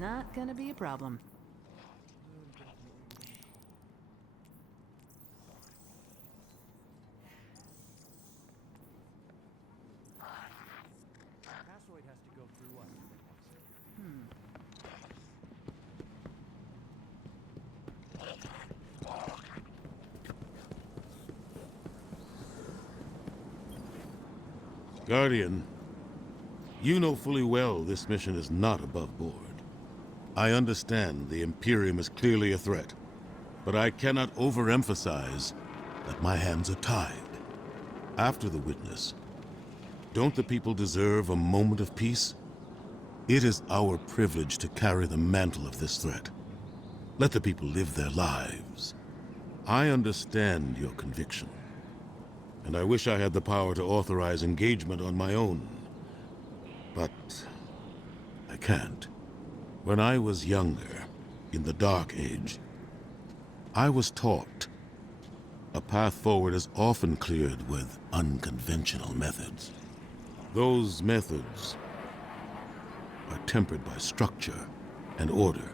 Not gonna be a problem. Asteroid has to go through us. Guardian, you know fully well this mission is not above board. I understand the Imperium is clearly a threat, but I cannot overemphasize that my hands are tied. After the witness, don't the people deserve a moment of peace? It is our privilege to carry the mantle of this threat. Let the people live their lives. I understand your conviction, and I wish I had the power to authorize engagement on my own. But I can't. When I was younger, in the Dark Age, I was taught a path forward is often cleared with unconventional methods. Those methods are tempered by structure and order.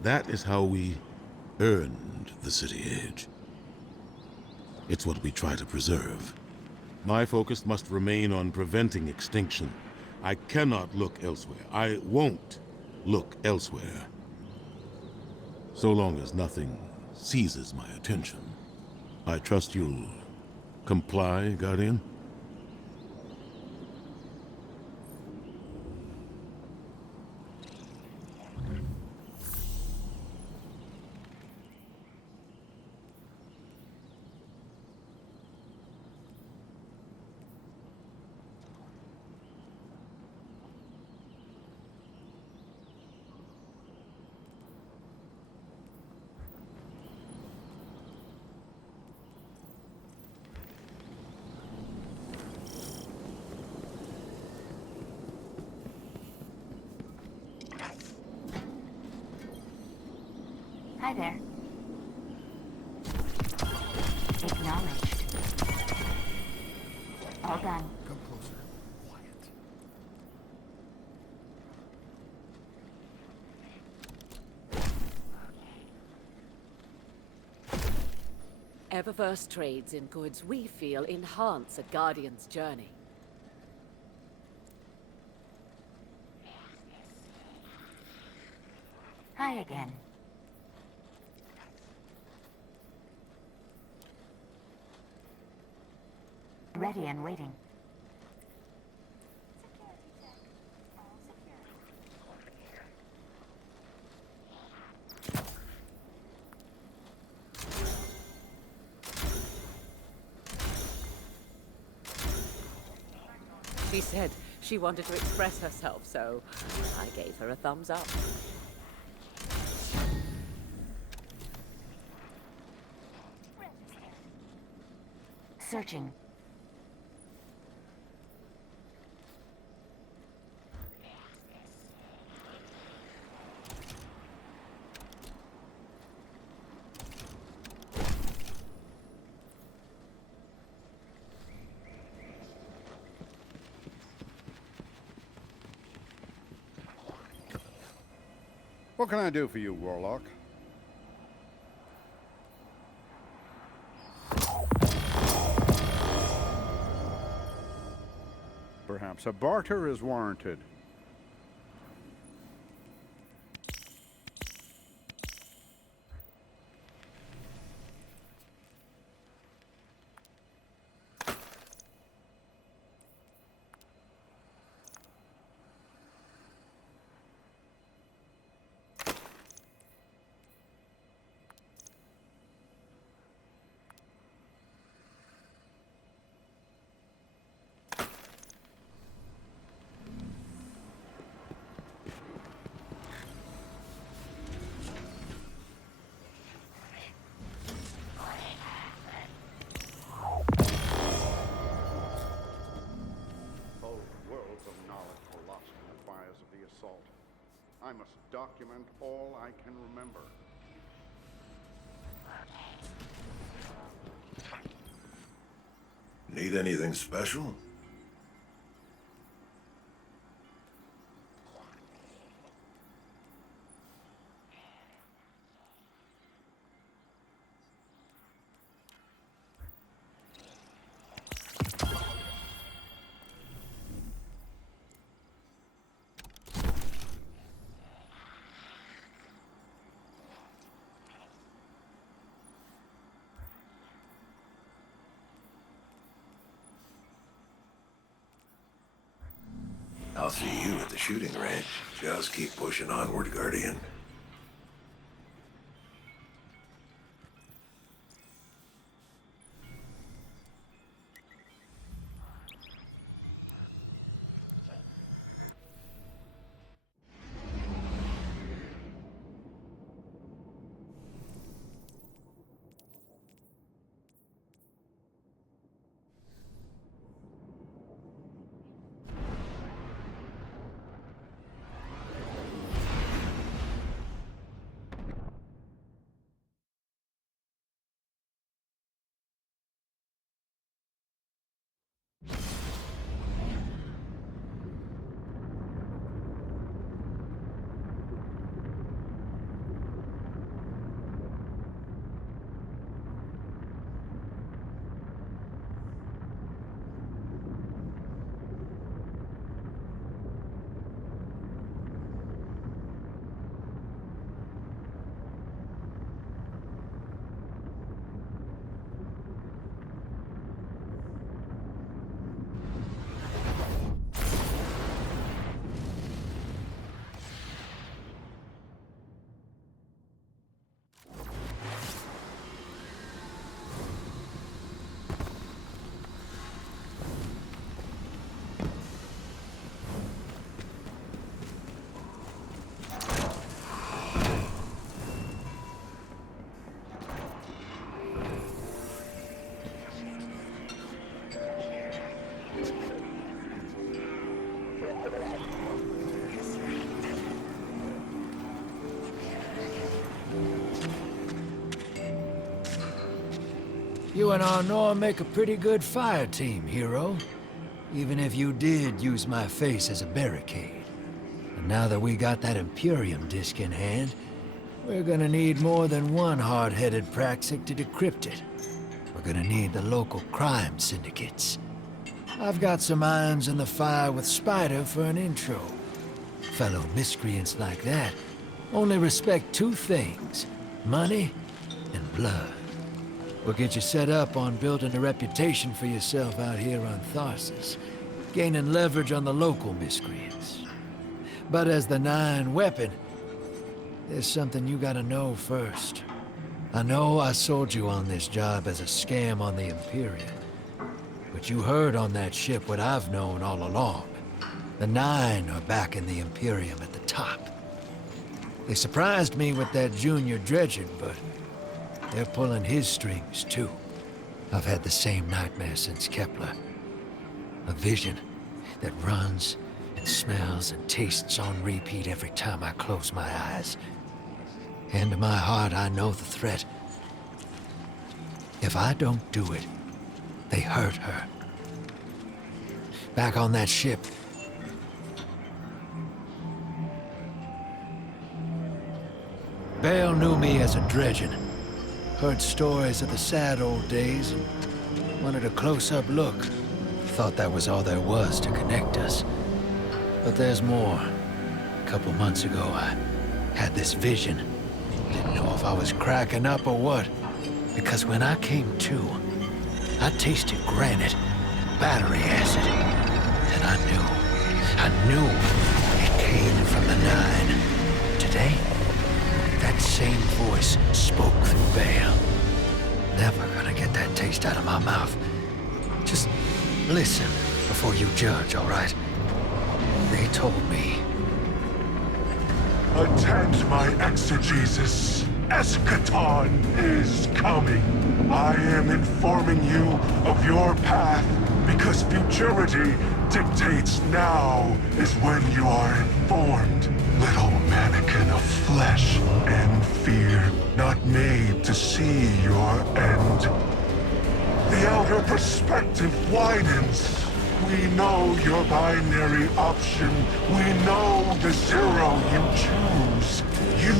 That is how we earned the City Age. It's what we try to preserve. My focus must remain on preventing extinction. I cannot look elsewhere. I won't look elsewhere. So long as nothing seizes my attention. I trust you'll comply, Guardian? Hi there. Acknowledged. All done. Come closer. Quiet. Eververse trades in goods we feel enhance a Guardian's journey. Hi again. Ready and waiting. She said she wanted to express herself, so I gave her a thumbs up. Searching. What can I do for you, Warlock? Perhaps a barter is warranted. I must document all I can remember. Need anything special? I'll see you at the shooting range. Just keep pushing onward, Guardian. You and Arnor make a pretty good fire team, hero. Even if you did use my face as a barricade. And now that we got that Imperium disk in hand, we're gonna need more than one hard-headed Praxic to decrypt it. We're gonna need the local crime syndicates. I've got some irons in the fire with Spider for an intro. Fellow miscreants like that only respect two things: money and blood. We'll get you set up on building a reputation for yourself out here on Tharsis, gaining leverage on the local miscreants. But as the 9 weapon, there's something you gotta know first. I know I sold you on this job as a scam on the Imperium, but you heard on that ship what I've known all along. The 9 are back in the Imperium at the top. They surprised me with that junior dredger, but they're pulling his strings, too. I've had the same nightmare since Kepler. A vision that runs and smells and tastes on repeat every time I close my eyes. And in my heart, I know the threat. If I don't do it, they hurt her. Back on that ship, Bale knew me as a dredgen. Heard stories of the sad old days and wanted a close-up look. Thought that was all there was to connect us. But there's more. A couple months ago, I had this vision. Didn't know if I was cracking up or what. Because when I came to, I tasted granite, battery acid. And I knew it came from the 9. Today, that same voice spoke through Bale. Never gonna get that taste out of my mouth. Just listen before you judge, all right? They told me. Attend my exegesis. Eschaton is coming. I am informing you of your path because futurity dictates now is when you are informed. Little mannequin of flesh and fear, not made to see your end. The outer perspective widens. We know your binary option. We know the 0 you choose. You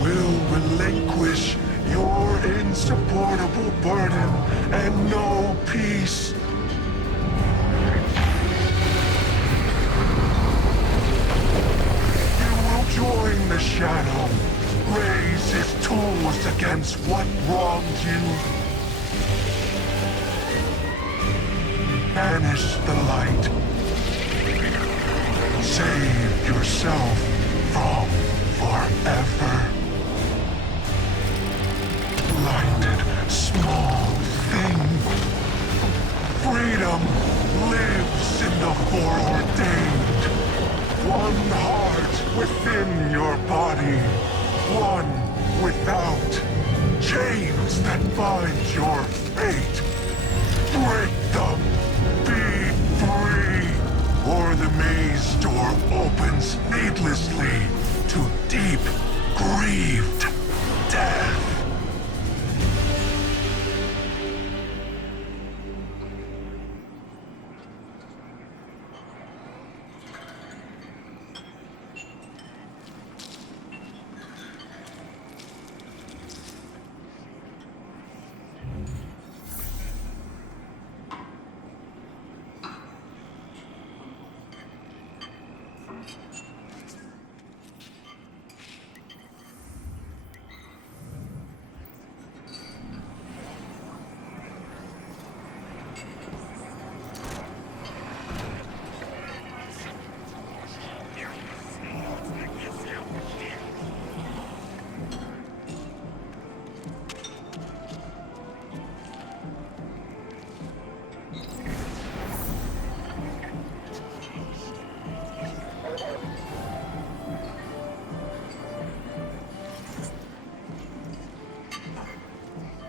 will relinquish your insupportable burden and know peace. Join the Shadow. Raise his tools against what wronged you. Banish the light. Save yourself from forever. Blinded, small thing. Freedom lives in the foreordained. One heart within your body. One without. Chains that bind your fate. Break them. Be free. Or the maze door opens needlessly to deep, grieved death.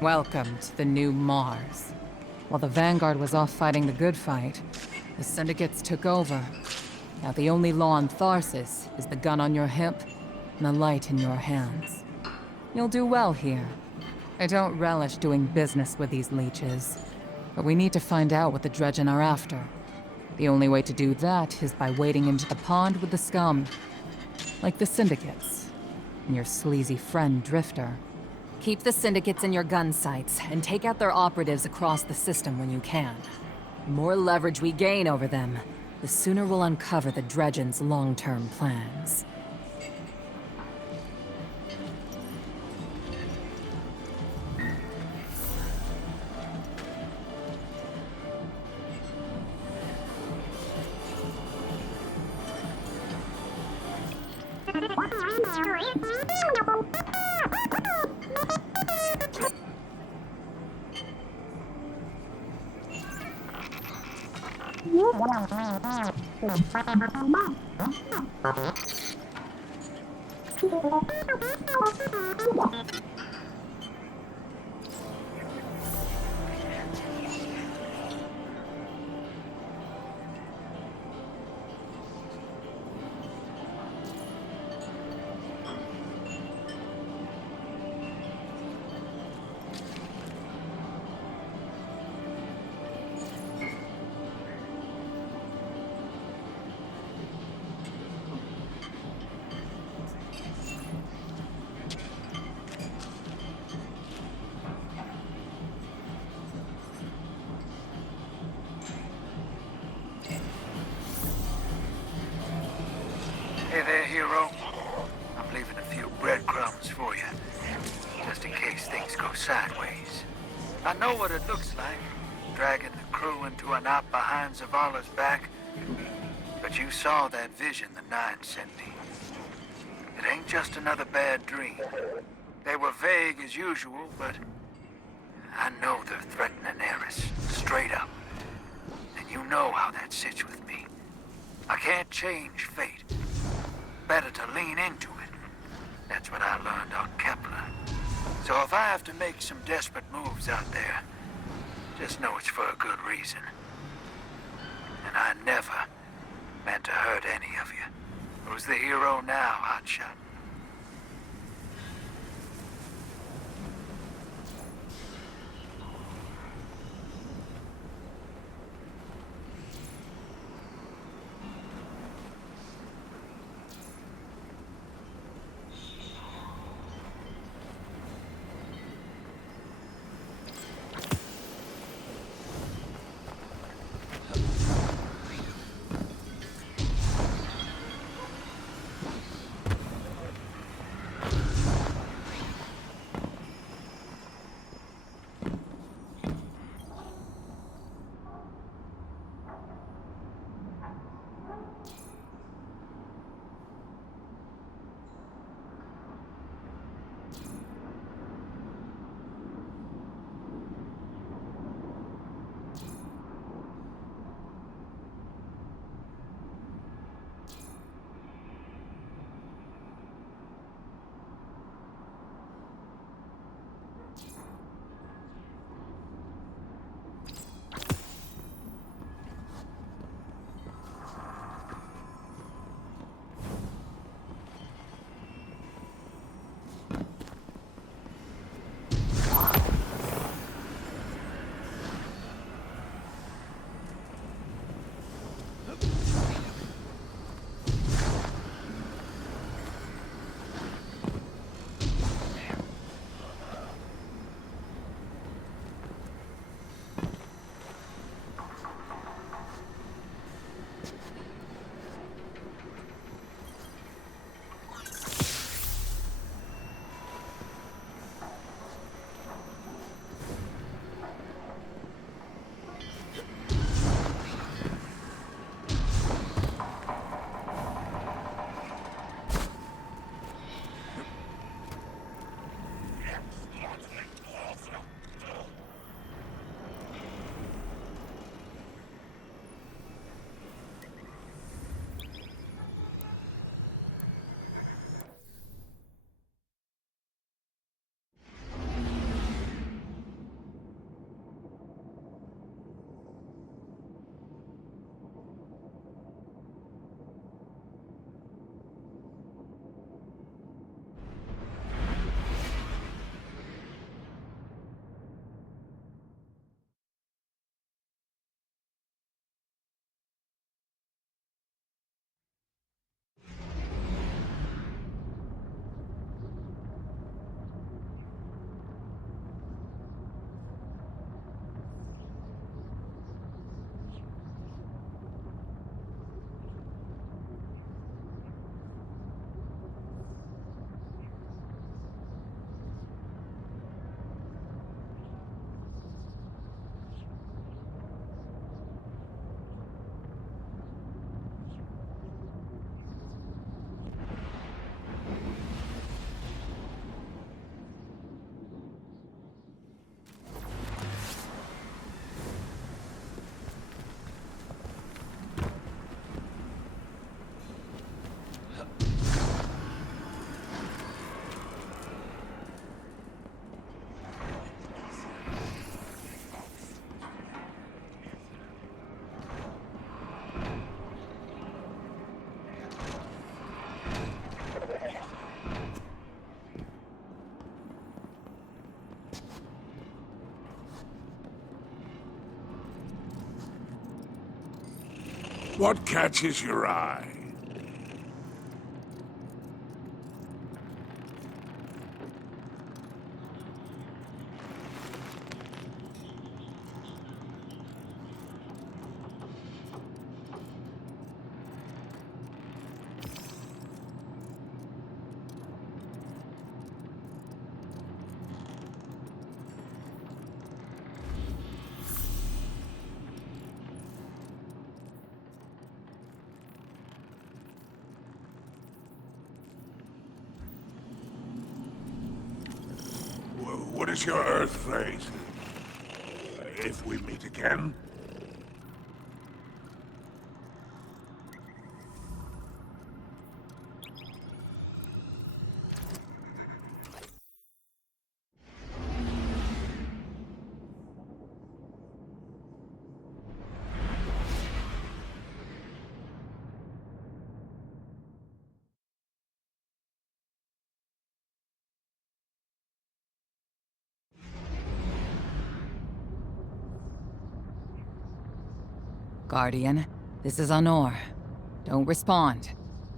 Welcome to the new Mars. While the Vanguard was off fighting the good fight, the Syndicates took over. Now the only law on Tharsis is the gun on your hip and the light in your hands. You'll do well here. I don't relish doing business with these leeches, but we need to find out what the Dredgen are after. The only way to do that is by wading into the pond with the scum. Like the Syndicates, and your sleazy friend Drifter. Keep the Syndicates in your gun sights, and take out their operatives across the system when you can. The more leverage we gain over them, the sooner we'll uncover the Dredgen's long-term plans. Hey there, hero. I'm leaving a few breadcrumbs for you, just in case things go sideways. I know what it looks like, dragging the crew into a knot behind Zavala's back, but you saw that vision the Nine sent me. It ain't just another bad dream. They were vague as usual, but I know they're threatening Eris, straight up. And you know how that sits with me. I can't change fate. Better to lean into it. That's what I learned on Kepler. So if I have to make some desperate moves out there, just know it's for a good reason. And I never meant to hurt any of you. Who's the hero now, Hotshot? What catches your eye? What is your Earth phrase? If we meet again? Guardian, this is Honor. Don't respond.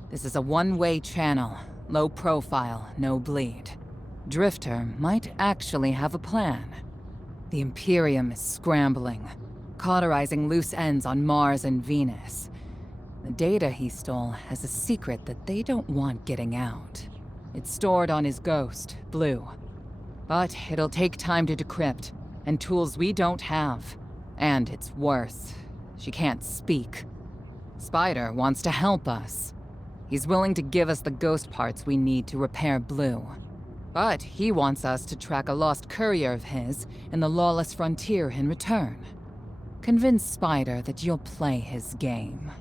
This is a one-way channel. Low profile, no bleed. Drifter might actually have a plan. The Imperium is scrambling, cauterizing loose ends on Mars and Venus. The data he stole has a secret that they don't want getting out. It's stored on his ghost, Blue. But it'll take time to decrypt, and tools we don't have. And it's worse. She can't speak. Spider wants to help us. He's willing to give us the ghost parts we need to repair Blue. But he wants us to track a lost courier of his in the lawless frontier in return. Convince Spider that you'll play his game.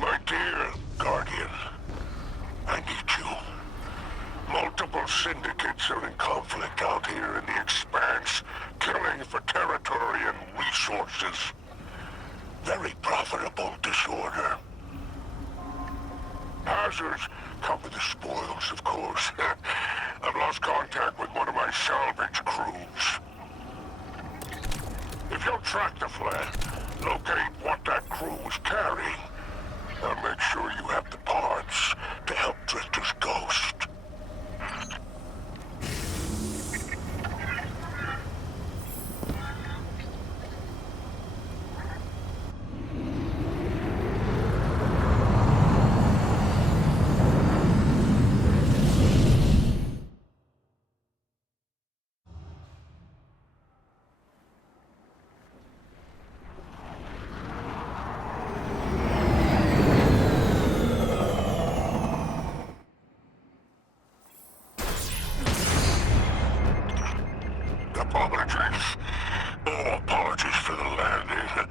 My dear Guardian, I need you. Multiple syndicates are in conflict out here in the Expanse, killing for territory and resources. Very profitable disorder. Hazards come with the spoils, of course. I've lost contact with one of my salvage crews. If you'll track the flat, locate what that crew was carrying, I'll make sure you have the parts to help Drifter's ghost. Apologies. Oh, apologies for the landing.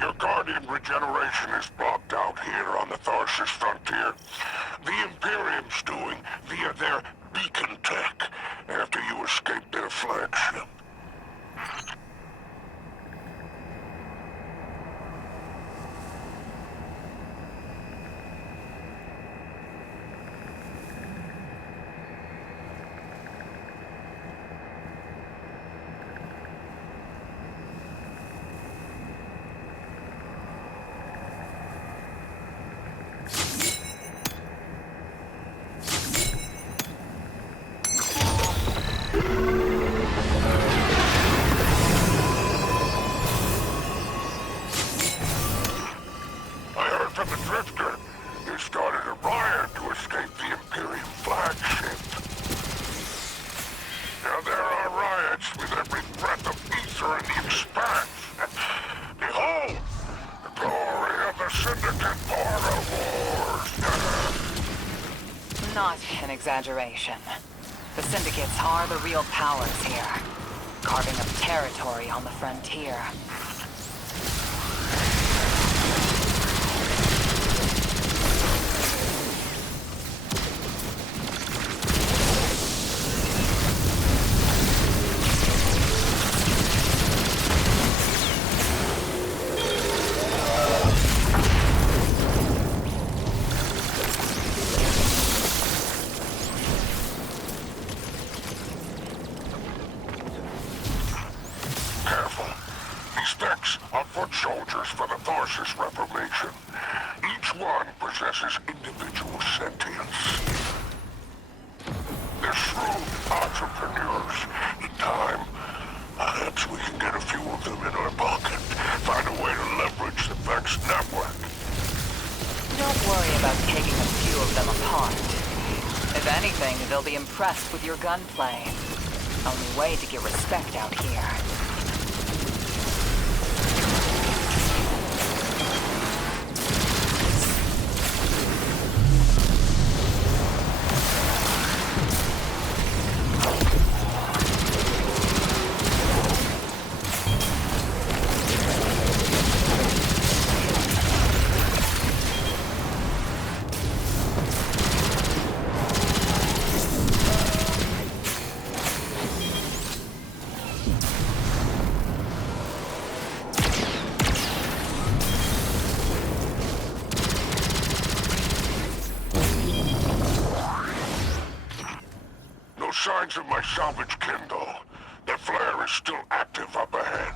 Your Guardian regeneration is blocked out here on the Tharsis frontier. The Imperium's doing via their beacon tech after you escaped their flagship. From the Drifter, you started a riot to escape the Imperium flagship. Now there are riots with every breath of ether in the Expanse. Behold, the glory of the Syndicate Border Wars. Not an exaggeration. The Syndicates are the real powers here, carving up territory on the frontier. sticks are foot soldiers for the Tharsis Reformation. Each one possesses individual sentience. They're shrewd entrepreneurs. In time, perhaps we can get a few of them in our pocket. Find a way to leverage the Vex network. Don't worry about taking a few of them apart. If anything, they'll be impressed with your gunplay. Only way to get respect out here. Signs of my salvage kindle. The flare is still active up ahead.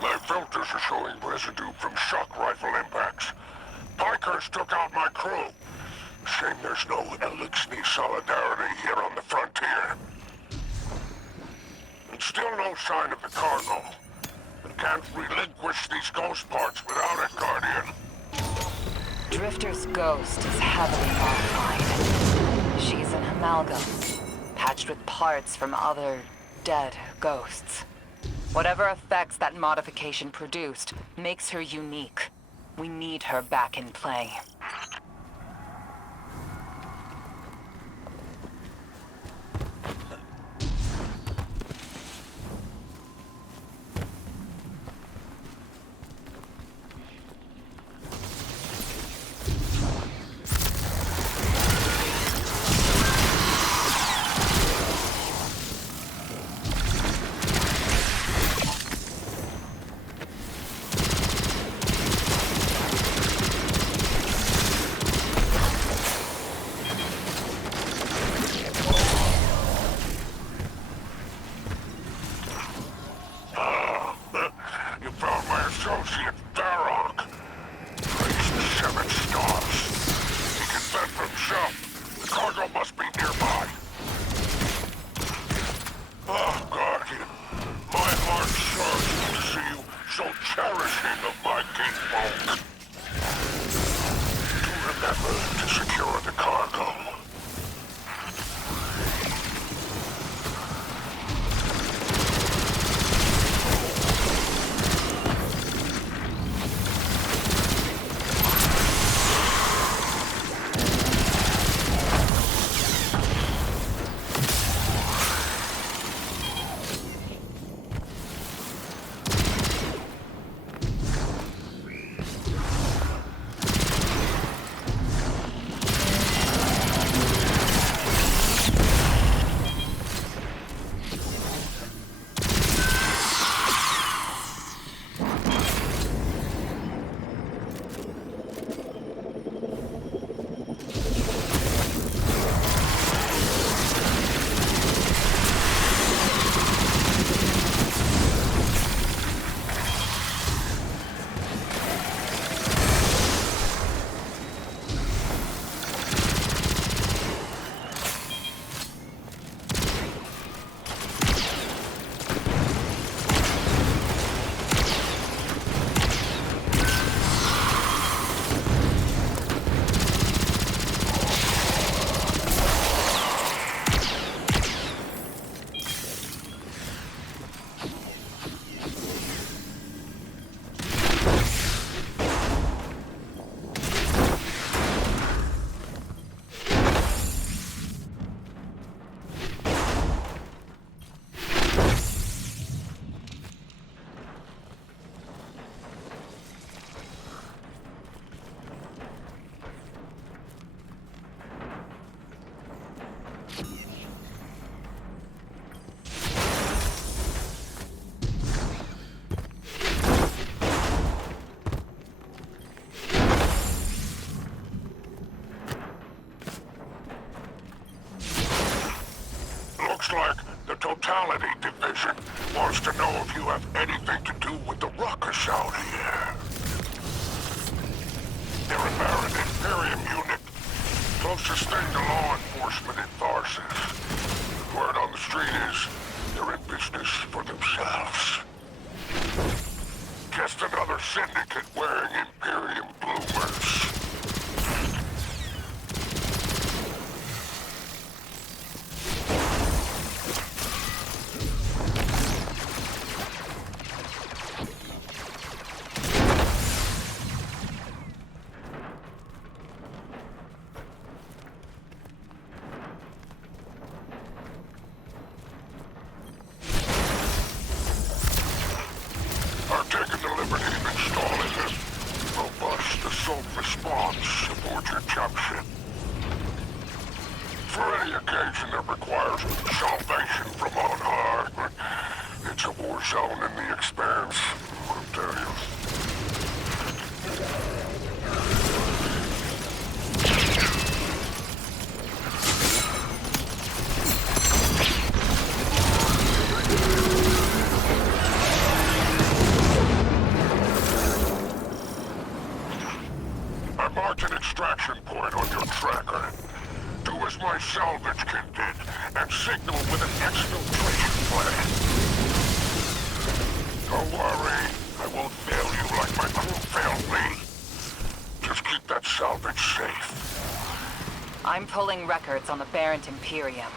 My filters are showing residue from shock rifle impacts. Pikers took out my crew. Shame there's no Elixni solidarity here on the frontier. And still no sign of the cargo. I can't relinquish these ghost parts without it, Guardian. Drifter's ghost is heavily modified. She's an amalgam, patched with parts from other dead ghosts. Whatever effects that modification produced makes her unique. We need her back in play. like the Totality Division wants to know if you have anything to do with the ruckus out here. They're a Baron Imperium unit, closest thing to law enforcement in Tharsis. Word on the street is they're in business for themselves. Just another syndicate wearing Imperium bloomers. I've taken the liberty of installing a robust assault response aboard your jump ship. For any occasion that requires salvation from on high, it's a war zone in the expanse, I'll tell you. I marked an extraction point on your tracker. Do as my salvage kit did, and signal with an exfiltration plan. Don't worry, I won't fail you like my crew failed me. Just keep that salvage safe. I'm pulling records on the Barrent Imperium.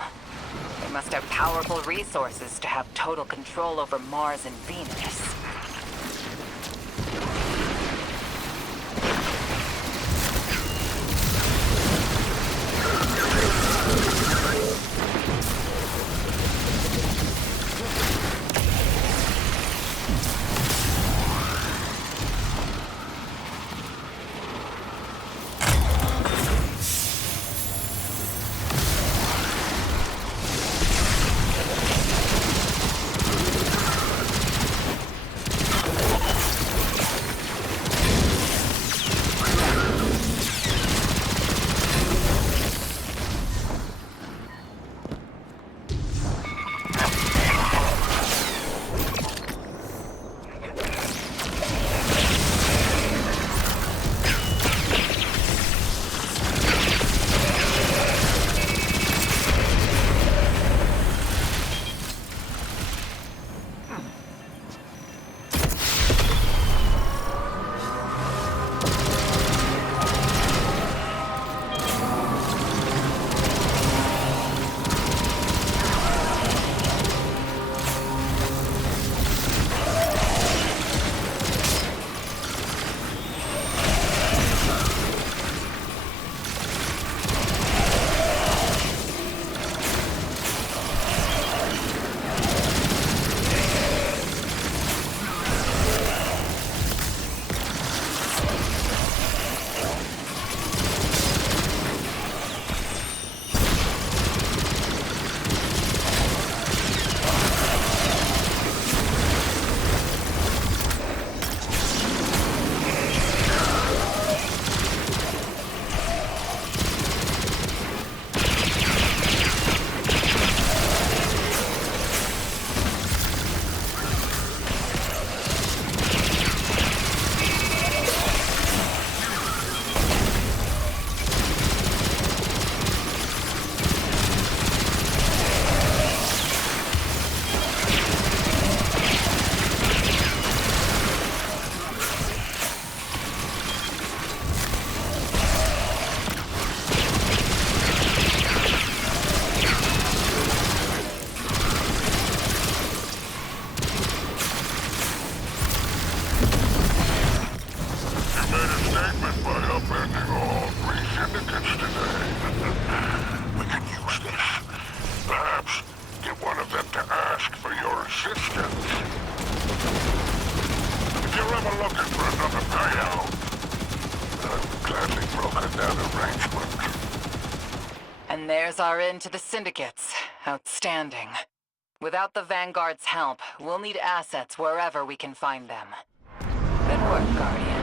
They must have powerful resources to have total control over Mars and Venus. And there's our end to the syndicates. Outstanding. Without the Vanguard's help, we'll need assets wherever we can find them. Good work, Guardian.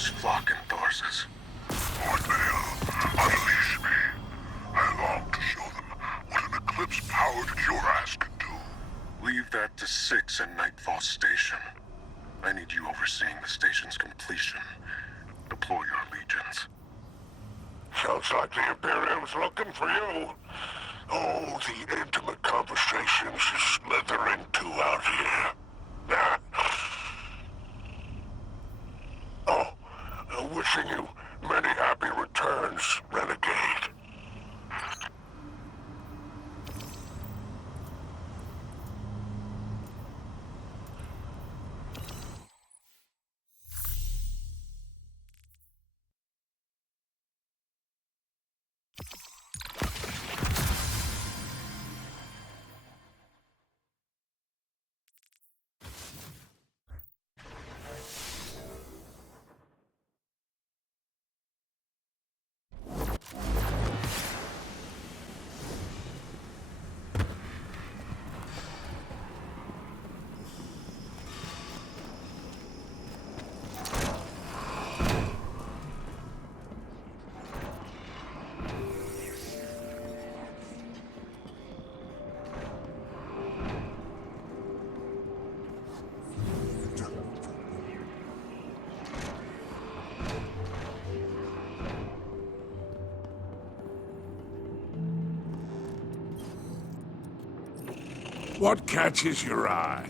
those flocking Thorses. Lord Vale, unleash me. I long to show them what an eclipse-powered cuirass can do. Leave that to Six and Nightfall Station. I need you overseeing the station's completion. Deploy your legions. Sounds like the Imperium's looking for you. Oh, the intimate conversations you slither into out here. Wishing you many happy returns, Renegade. What catches your eye?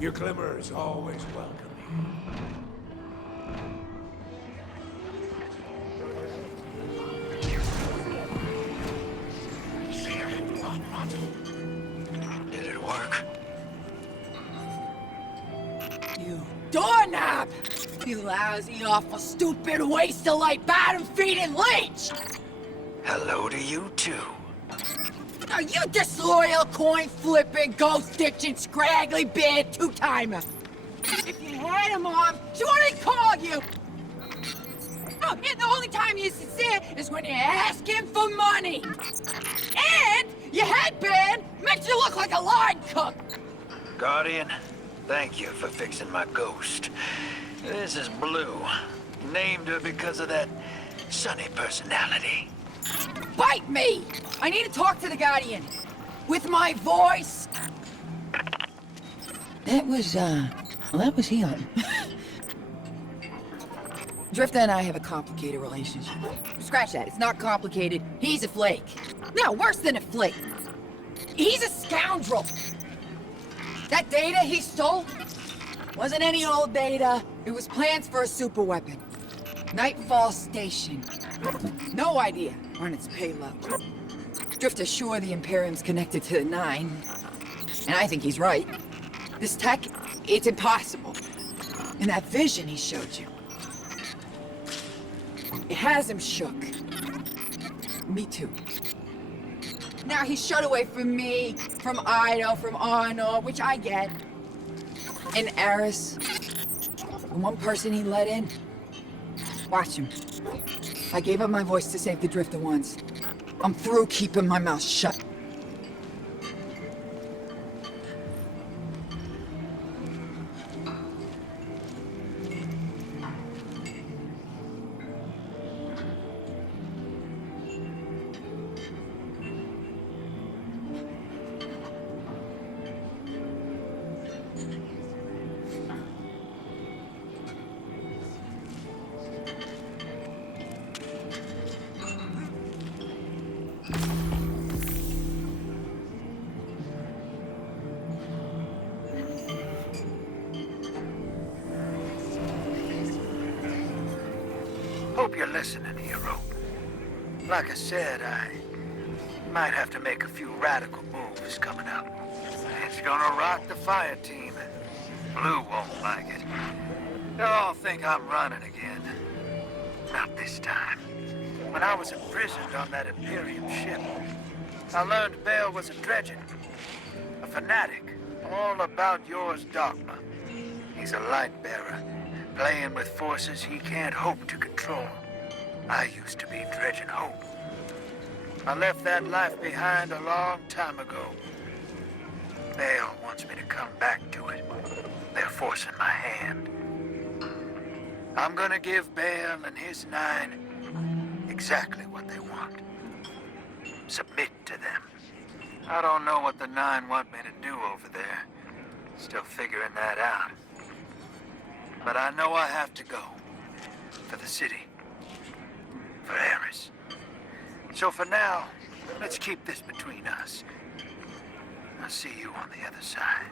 Your glimmer is always welcome. Did it work? You doorknob! You lousy, awful, stupid, waste of light, bottom-feeding leech! Hello to you, too. Are you disloyal, coin-flipping, ghost-ditching, scraggly beard two-timer? If you had a mom, she wouldn't call you! Oh, and the only time you're sincere is when you're asking for money! And your headband makes you look like a line cook! Guardian, thank you for fixing my ghost. This is Blue. Named her because of that sunny personality. Bite me! I need to talk to the Guardian. With my voice. That was healing. Drifter and I have a complicated relationship. Scratch that, it's not complicated. He's a flake. No, worse than a flake. He's a scoundrel. That data he stole wasn't any old data. It was plans for a superweapon. Nightfall Station. No idea on its payload. Drifter's sure the Imperium's connected to the Nine. And I think he's right. This tech, it's impossible. And that vision he showed you, it has him shook. Me too. Now he's shut away from me, from Ido, from Arno, which I get. And Eris. The one person he let in. Watch him. I gave up my voice to save the Drifter once. I'm through keeping my mouth shut. Hope you're listening, hero. Like I said, I might have to make a few radical moves coming up. It's gonna rock the fire team. Blue won't like it. They'll all think I'm running again. Not this time. When I was imprisoned on that Imperium ship, I learned Bale was a dredgen, a fanatic, all about yours dogma. He's a light bearer, playing with forces he can't hope to control. I used to be dredging hope. I left that life behind a long time ago. Baal wants me to come back to it. They're forcing my hand. I'm gonna give Baal and his 9 exactly what they want. Submit to them. I don't know what the 9 want me to do over there. Still figuring that out. But I know I have to go. For the city. For Eris. So for now, let's keep this between us. I'll see you on the other side.